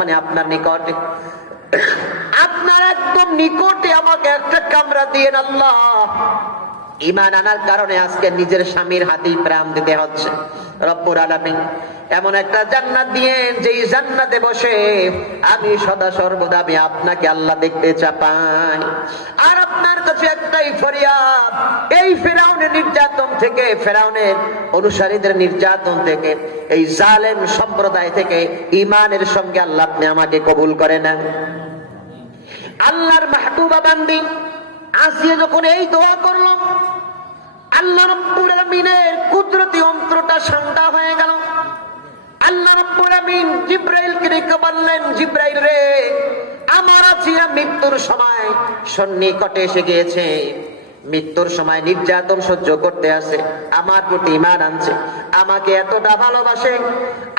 মানে আপনার নিকটে। আপনার একদম নিকটে আমাকে একটা কামরা দিয়ে আল্লাহ। ইমান আনার কারণে আজকে নিজের স্বামীর হাতেই প্রাণ দিতে হচ্ছে। রব্বুর আলামিন এমন একটা জান্নাত দিয়ে যেই জান্নাতে বসে আমি সদা সর্বদা আমি আপনাকে আল্লাহ দেখতে চাপাই। আর আপনার কাছে একটাই ফরিয়াদ, এই ফেরাউনের নির্যাতন থেকে, ফেরাউনের অনুসারীদের নির্যাতন থেকে, এই জালেম সম্প্রদায় থেকে ইমানের সঙ্গে আল্লাহ আপনি আমাকে কবুল করে নেন আল্লাহর মাহবুবা বান্দি, আসিয়ে যখন এই দোয়া করল আল্লাহ রব্বুল কুদরতি অন্ত্রটা ঠান্ডা হয়ে গেল। আল্লাহ রব্বুল আমিন জিব্রাইলকে রেখে বললেন, জিব্রাইল রে, আমার আসিয়া মৃত্যুর সময়। সন্নিকটে এসে গিয়েছে। মৃত্যুর সময় নির্যাতন সহ্য করতে আসে। আমার প্রতি ইমান আনছে। আমাকে এতটা ভালোবাসে।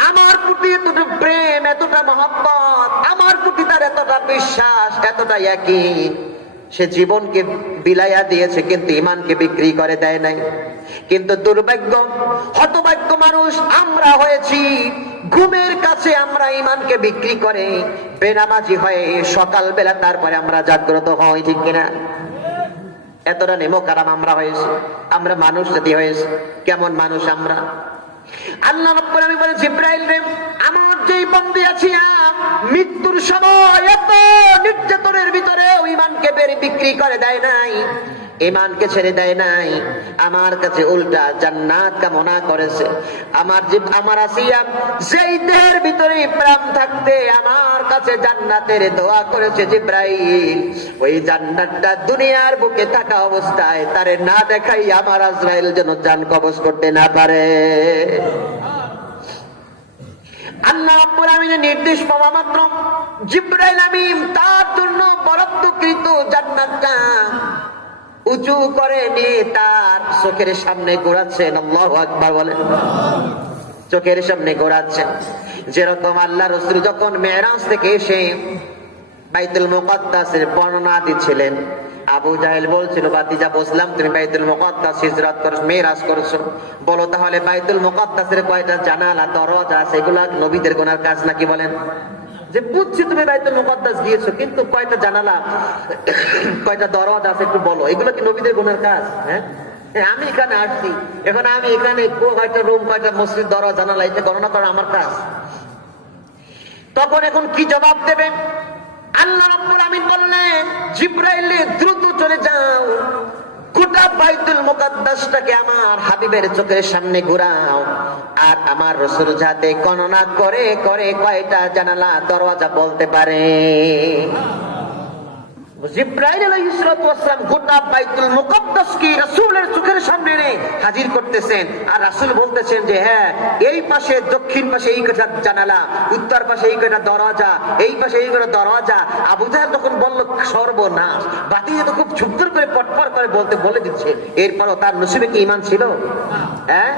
আমার প্রতি এতটা প্রেম, এতটা মহব্বত। আমার প্রতি তার এতটা বিশ্বাস, এতটা একই। সে জীবনকে বিলাইয়া দিয়েছে, কিন্তু ইমানকে বিক্রি করে দেয় নাই। কিন্তু দুর্ভাগ্য, হতভাগ্য মানুষ, আমরা হয়েছি, ঘুমের কাছে আমরা ইমানকে বিক্রি করে বেনামাজি হয়ে সকালবেলা তারপরে আমরা জাগ্রত হই, ঠিক কিনা? এতটা নেমো কারাম আমরা হয়েছি। আমরা মানুষ জাতি হয়েছি। কেমন মানুষ আমরা? আল্লাহ আলামিন বলে জিব্রাইল রে, আমার যেই বন্দী আছি মৃত্যুর সময় এত ভিতরে বের বিক্রি করে, দেয় নাই। ইমানকে ছেড়ে দেয় নাই। আমার কাছে উল্টা জান্নাত কামনা করেছে। আমার যে আমার আসিয়া যেই দেহের ভিতরে প্রাণ থাকতে আমার কাছে জান্নাতের দোয়া করেছে জিব্রাইল। ওই জান্নাতটা দুনিয়ার বুকে থাকা অবস্থায় তারে না দেখাই আমার আজরাইল যেন জান কবজ করতে না পারে। আল্লাহ রাব্বুল আমিনের নির্দেশ পাওয়া মাত্র জিব্রাইল আমিন তার জন্য বরাদ্দকৃত জান্নাতটা উঁচু করে নিয়ে তার চোখের সামনে ঘোরাচ্ছেন। আল্লাহু আকবার বলেন। চোখের সামনে ঘোরাচ্ছেন। যেরকম আল্লাহ রসুল যখন মেয়েরাজ থেকে এসে বাইতুল মুকদ্দাসের বর্ণনা দিচ্ছিলেন, আবু জাহেল বলছিল বাতিজা বসলাম তুমি বাইতুল মুকদ্দাস হিজরত করছ মেরাজ করছ। বলো তাহলে বাইতুল মুকদ্দাসের কয়টা জানালা, দরজা আছে, এগুলো নবীদের গোনার কাজ নাকি বলেন? যে বুঝছি তুমি বাইতুল মুকদ্দাস গিয়েছো কিন্তু কয়টা জানালা কয়টা দরজা আছে একটু বলো। এগুলো কি নবীদের গোনার কাজ? হ্যাঁ? হ্যাঁ, আমি এখানে আসছি। এখন আমি এখানে কয়টা রুম কয়টা মসজিদ দরজা জানালা এটা গণনা করা আমার কাজ। তখন এখন কি জবাব দেবে? আল্লাহ রাব্বুল আমিন বললেন জিব্রাইল দ্রুত চলে যাও। বাইতুল আমার হাবিবের চোখের সামনে ঘুরাও। আর আমার করে করে জানালা দরওয়াজা বলতে পারে? হাজির করতেছেন। আর হ্যাঁ এই পাশে, দক্ষিণ পাশে এই জানালা, উত্তর পাশে এই দরজা, এই পাশে এই কটা আবু তখন বাতিজা তো খুব করে করে বলতে বলে দিচ্ছে। এরপরও তার নসিবে কি ইমান ছিল? হ্যাঁ?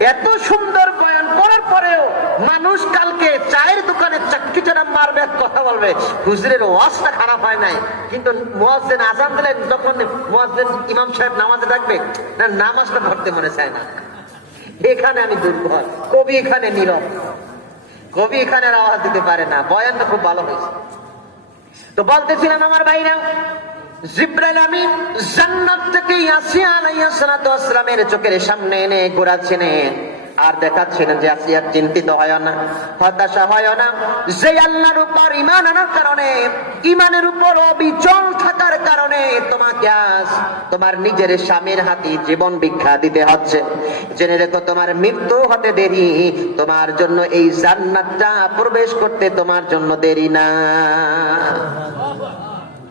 এত সুন্দর পরেও মানুষ কালকে চায়ের দোকানে চাকরি চারা মারবে, কথা বলবে। হুজুরের ওয়াজটা খারাপ হয় নাই। কিন্তু মোয়াজ্জেন আজান দিলে যখন মোয়াজ্জেন ইমাম সাহেব নামাজে ডাকবে, না, নামাজটা পড়তে মনে চায় না। এখানে আমি দুর্বল, কবি এখানে নীরব। কবি এখানে আওয়াজ দিতে পারে না, বয়ানটা খুব ভালো হয়েছে। তো বলতেছিলাম আমার ভাইরা, জিব্রাইল আমি জান্নাত থেকে ইয়াসিয়া আলাইহিস সালাতু ওয়াসসালামের চোখের সামনে এনে ঘোরাচ্ছিলেন আর দেখাচ্ছিলেন যে আসিয়া চিন্তিত হয় না, হতাশা হয় না, যে আল্লাহর উপর ইমান আনার কারণে ইমানের উপর অবিচল থাকার কারণে তোমাকে আজ তোমার নিজের স্বামীর হাতে জীবন ভিক্ষা দিতে হচ্ছে। জেনে রেখো, তোমার মৃত্যু হতে দেরি, তোমার জন্য এই জান্নাতটা প্রবেশ করতে তোমার জন্য দেরি না।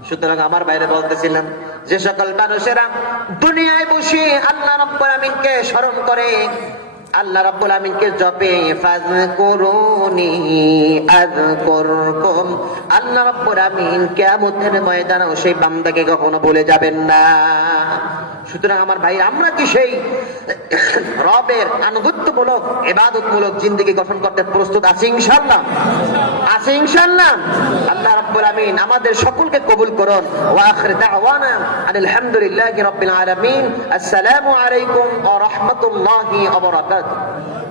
সুতরাং আমার বাইরে বলতেছিলাম যে সকল মানুষেরা দুনিয়ায় বসে আল্লাহ রব্বুল আমিনকে স্মরণ করে আল্লাহ রাব্বুল আমিনকে জপে আযকুরকুম। আল্লাহ রাব্বুল আমিন কিয়ামতের সেই বান্দাকে কখনো ভুলে যাবেন না। সুতরাং আমার ভাই, আমরা কি সেই রবের আনুগত্যমূলক এবাদতমূলক জিন্দগি গঠন করতে প্রস্তুত আছি ইনশাআল্লাহ? আছে ইনশাআল্লাহ? আল্লাহ রাব্বুল আমিন আমাদের সকলকে কবুল করুন। ওয়া আখির দাওয়ানা আনিল হামদুলিল্লাহি রাব্বিল আলামিন। আসসালামু আলাইকুম ওয়া রাহমাতুল্লাহি ওয়া বারাকাতুহু। Senado.